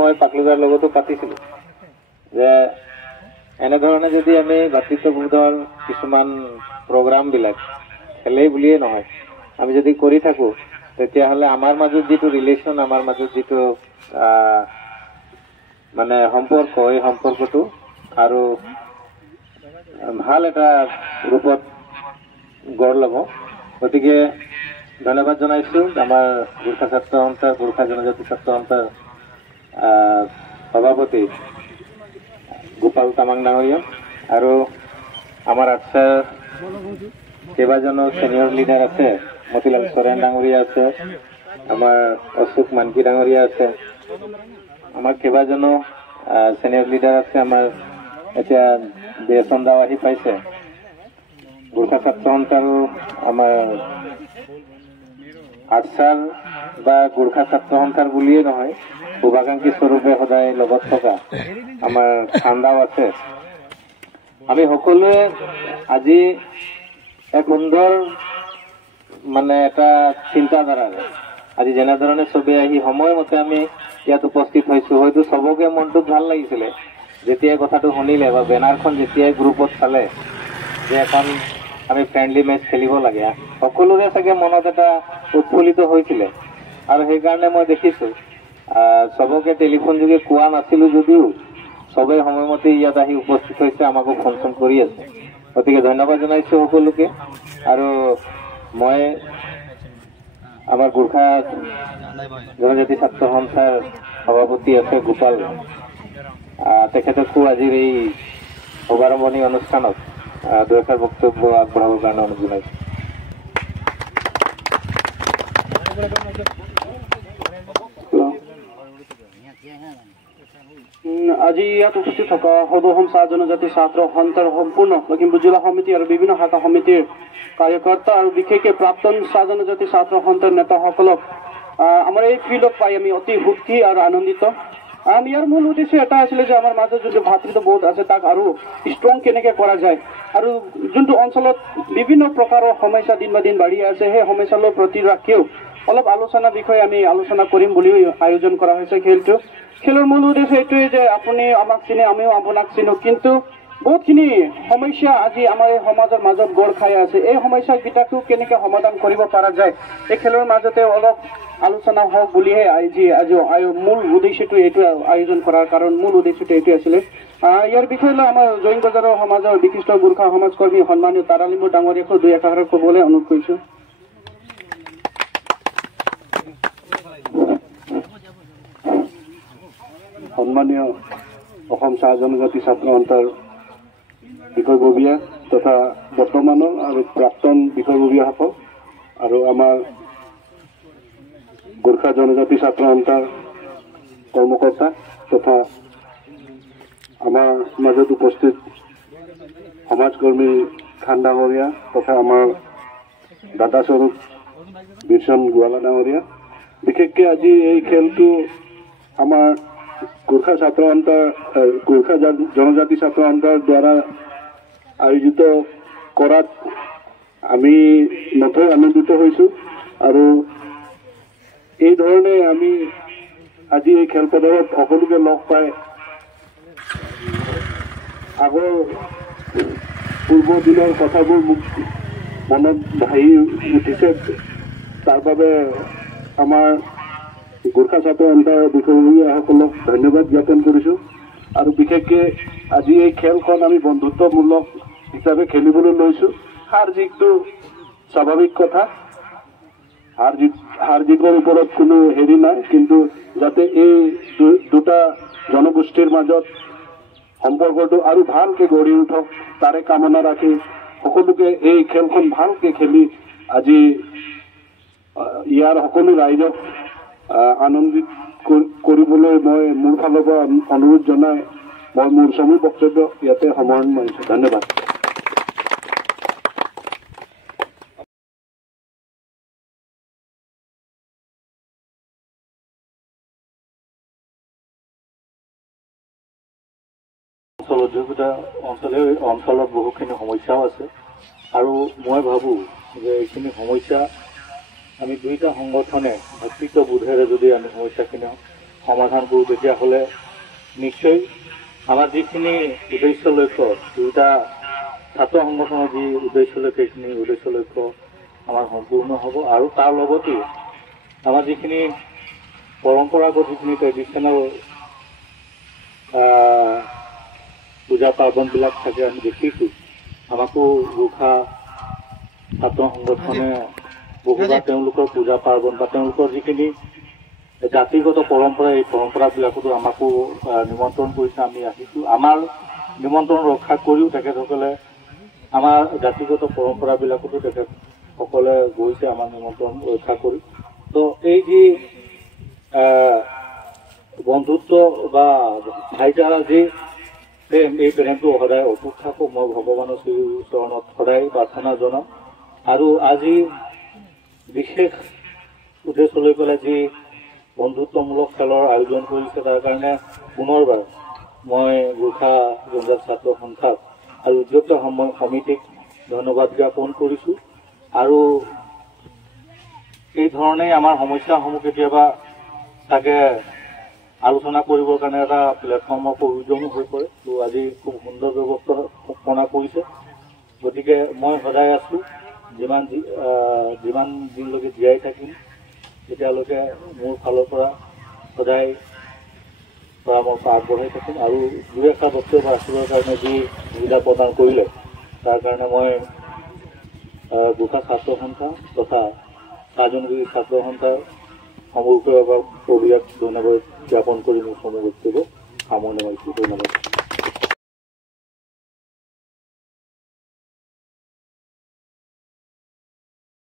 মই পাকলিদাৰ লগতো পাতিছিলো যে এনেধৰণে যদি আমি ভাতৃত্ববোধৰ কিছুমান প্ৰগ্ৰামবিলাক খেলেই বুলিয়ে নহয় আমি যদি কৰি থাকো তেতিয়াহ'লে আমাৰ মাজত যিটো ৰিলেশ্যন আমাৰ মাজত যিটো মানে সম্পৰ্ক এই সম্পৰ্কটো আৰু ভাল এটা ৰূপত গঢ় ল'ব। গতিকে ধন্যবাদ জনাইছো আমাৰ গোৰ্খা ছাত্ৰ সন্থাৰ গোৰ্খা জনজাতি ছাত্ৰ সন্থাৰ সভাপতি গোপাল তামাং ডাঙৰীয়া আৰু আমাৰ আৰ্টছাৰ কেইবাজনো চিনিয়ৰ লিডাৰ আছে। মতিলাল চৰেণ ডাঙৰীয়া আছে, আমাৰ অশোক মানকি ডাঙৰীয়া আছে, আমাৰ কেইবাজনো চিনিয়ৰ লিডাৰ আছে। আমাৰ এতিয়া বিএছন দাও আহি পাইছে। গোৰ্খা ছাত্ৰ সন্থাৰো আমাৰ আৰ্টছাৰ বা গোৰ্খা ছাত্ৰ সন্থাৰ বুলিয়ে নহয় শুভাকাংক্ষী স্বৰূপে সদায় লগত থকা আমাৰ খান্দাও আছে। আমি সকলোৱে আজি এক সুন্দৰ মানে এটা চিন্তাধাৰাৰে আজি যেনেধৰণে চবে আহি সময়মতে আমি ইয়াত উপস্থিত হৈছো, হয়তো চবকে মনটোত ভাল লাগিছিলে যেতিয়াই কথাটো শুনিলে বা বেনাৰখন যেতিয়াই গ্ৰুপত চালে যে এখন আমি ফ্ৰেণ্ডলি মেচ খেলিব লাগে, সকলোৰে চাগে মনত এটা উৎফুল্লিত হৈছিলে। আৰু সেইকাৰণে মই দেখিছো চবকে টেলিফোন যোগে কোৱা নাছিলো যদিও চবেই সময়মতে ইয়াত আহি উপস্থিত হৈছে, আমাকো ফোন চোন কৰি আছে। গতিকে ধন্যবাদ জনাইছো সকলোকে। আৰু মই আমাৰ গোৰ্খা জনজাতি ছাত্ৰ সন্থাৰ সভাপতি আছে গোপাল, তেখেতকো আজিৰ এই শুভাৰম্ভণি অনুষ্ঠানত দুএষাৰ বক্তব্য আগবঢ়াবৰ কাৰণে অনুৰোধ জনাইছো। আজি ইয়াত উপস্থিত থকা সৰ্বসম চাহ জনজাতি ছাত্ৰ সন্থাৰ সম্পূৰ্ণ লখিমপুৰ জিলা সমিতি আৰু বিভিন্ন শাখা সমিতিৰ কাৰ্যকৰ্তা আৰু বিশেষকৈ প্ৰাক্তন চাহ জনজাতি ছাত্ৰ সন্থাৰ নেতাসকলক আমাৰ এই ফিল্ডত পাই আমি অতি সুখী আৰু আনন্দিত। ইয়াৰ মূল উদ্দেশ্য এটা আছিলে যে আমাৰ মাজত যোনটো ভাতৃত্ববোধ আছে তাক আৰু ষ্ট্ৰং কেনেকৈ কৰা যায়, আৰু যোনটো অঞ্চলত বিভিন্ন প্ৰকাৰৰ সমস্যা দিন বা দিন বাঢ়ি আছে সেই সমস্যালৈ প্ৰতি ৰাখিও অলপ আলোচনাৰ বিষয়ে আমি আলোচনা কৰিম বুলি আয়োজন কৰা হৈছে খেলটো। খেলৰ মূল উদ্দেশ্য এইটোৱে যে আপুনি আমাক চিনে, আমিও আপোনাক চিনো, কিন্তু বহুতখিনি সমস্যা আজি আমাৰ এই সমাজৰ মাজত গঢ় খাই আছে। এই সমস্যাকেইটাকো কেনেকৈ সমাধান কৰিব পৰা যায় এই খেলৰ মাজতে অলপ আলোচনা হওক বুলিহে আজি মূল উদ্দেশ্যটো এইটো আয়োজন কৰাৰ কাৰণ মূল উদ্দেশ্যটো এইটোৱে আছিলে। ইয়াৰ বিষয়ে লৈ আমাৰ জৈন বজাৰৰ সমাজৰ বিশিষ্ট গোৰ্খা সমাজকৰ্মী সন্মানীয় তাৰালিম্বু ডাঙৰীয়াকো দুই এষাৰ ক'বলৈ অনুৰোধ কৰিছো। সন্মানীয় অসম চাহ জনজাতি ছাত্ৰ সন্থাৰ বিষয়ববীয়া তথা বৰ্তমানৰ আৰু প্ৰাক্তন বিষয়ববীয়াসকল আৰু আমাৰ গোৰ্খা জনজাতি ছাত্ৰ সন্থাৰ কৰ্মকৰ্তা তথা আমাৰ মাজত উপস্থিত সমাজকৰ্মী খান ডাঙৰীয়া তথা আমাৰ দাদা স্বৰূপ বিৰচন গোৱালা ডাঙৰীয়া, বিশেষকৈ আজি এই খেলটো আমাৰ গোৰ্খা ছাত্ৰ সন্থাৰ গোৰ্খা জনজাতি ছাত্ৰ সন্থাৰ দ্বাৰা আয়োজিত কৰাত আমি নথৈ আনন্দিত হৈছোঁ। আৰু এই ধৰণে আমি আজি এই খেলপথাৰত সকলোকে লগ পাই আগৰ পূৰ্ব দিনৰ কথাবোৰ মোক মনত ভাহি উঠিছে। তাৰ বাবে আমাৰ গোৰ্খা ছাত্ৰ সন্থাৰ বিষয়ববীয়াসকলক ধন্যবাদ জ্ঞাপন কৰিছোঁ। আৰু বিশেষকৈ আজি এই খেলখন আমি বন্ধুত্বমূলক হিচাপে খেলিবলৈ লৈছোঁ। হাৰ জিতটো স্বাভাৱিক কথা, হাৰ জিতৰ ওপৰত কোনো হেৰি নাই, কিন্তু যাতে এই দুটা জনগোষ্ঠীৰ মাজত সম্পৰ্কটো আৰু ভালকৈ গঢ়ি উঠক তাৰে কামনা ৰাখি সকলোকে এই খেলখন ভালকৈ খেলি আজি ইয়াৰ সকলো ৰাইজক আনন্দিত কৰিবলৈ মই মোৰ ফালৰ পৰা অনুৰোধ জনাই মই মোৰ চমু বক্তব্য ইয়াতে সামৰণি মাৰিছোঁ। ধন্যবাদ। অঞ্চলত বহুখিনি সমস্যাও আছে আৰু মই ভাবোঁ যে এইখিনি সমস্যা আমি দুইটা সংগঠনে ভাতৃত্ববোধেৰে যদি আমি সমস্যাখিনি সমাধান কৰোঁ তেতিয়াহ'লে নিশ্চয় আমাৰ যিখিনি উদ্দেশ্য লক্ষ্য দুয়োটা ছাত্ৰ সংগঠনৰ যি উদ্দেশ্য লক্ষ্য সেইখিনি উদ্দেশ্য লক্ষ্য আমাৰ সম্পূৰ্ণ হ'ব আৰু তাৰ লগতে আমাৰ যিখিনি পৰম্পৰাগত যিখিনি ট্ৰেডিশ্যনেল পূজা পাৰ্বণবিলাক থাকে আমি দেখিছোঁ আমাকো গোৰ্খা ছাত্ৰ সংগঠনে বহুবাৰ তেওঁলোকৰ পূজা পাৰ্বণ বা তেওঁলোকৰ যিখিনি জাতিগত পৰম্পৰা এই পৰম্পৰাবিলাকতো আমাকো নিমন্ত্ৰণ কৰিছে আমি আহিছোঁ আমাৰ নিমন্ত্ৰণ ৰক্ষা কৰিও তেখেতসকলে আমাৰ জাতিগত পৰম্পৰাবিলাকতো তেখেতসকলে গৈছে আমাৰ নিমন্ত্ৰণ ৰক্ষা কৰি তো এই যি বন্ধুত্ব বা ভাইচাৰা যি প্ৰেম এই প্ৰেমটো সদায় অটুট থাকক মই ভগৱানৰ শ্ৰীচৰণত সদায় প্ৰাৰ্থনা জনাম আৰু আজি বিশেষ উদ্দেশ্য লৈ পেলাই যি বন্ধুত্বমূলক খেলৰ আয়োজন কৰিছে তাৰ কাৰণে পুনৰবাৰ মই গোৰ্খা জনজাত ছাত্ৰ সন্থাক আৰু উদ্যোক্তা সমিতিক ধন্যবাদ জ্ঞাপন কৰিছোঁ আৰু এই ধৰণেই আমাৰ সমস্যাসমূহ কেতিয়াবা তাকে আলোচনা কৰিবৰ কাৰণে এটা প্লেটফৰ্মৰ প্ৰয়োজনো হৈ পৰে তো আজি খুব সুন্দৰ ব্যৱস্থাপনা কৰিছে গতিকে মই সদায় আছোঁ যিমান দিনলৈকে জীয়াই থাকিম তেতিয়ালৈকে মোৰ ফালৰ পৰা সদায় পৰামৰ্শ আগবঢ়াই থাকিম আৰু দুই এটা বক্তব্য ৰাখিবৰ কাৰণে যি সুবিধা প্ৰদান কৰিলে তাৰ কাৰণে মই গোৰ্খা ছাত্ৰ সন্থা তথা কাৰ্যনিৰ্বাহী ছাত্ৰ সন্থাৰ সমগ্ৰ অভিয়াস ধন্যবাদ জ্ঞাপন কৰি মোৰ সময় বক্তব্য সামৰণি মাৰিছোঁ। ধন্যবাদ।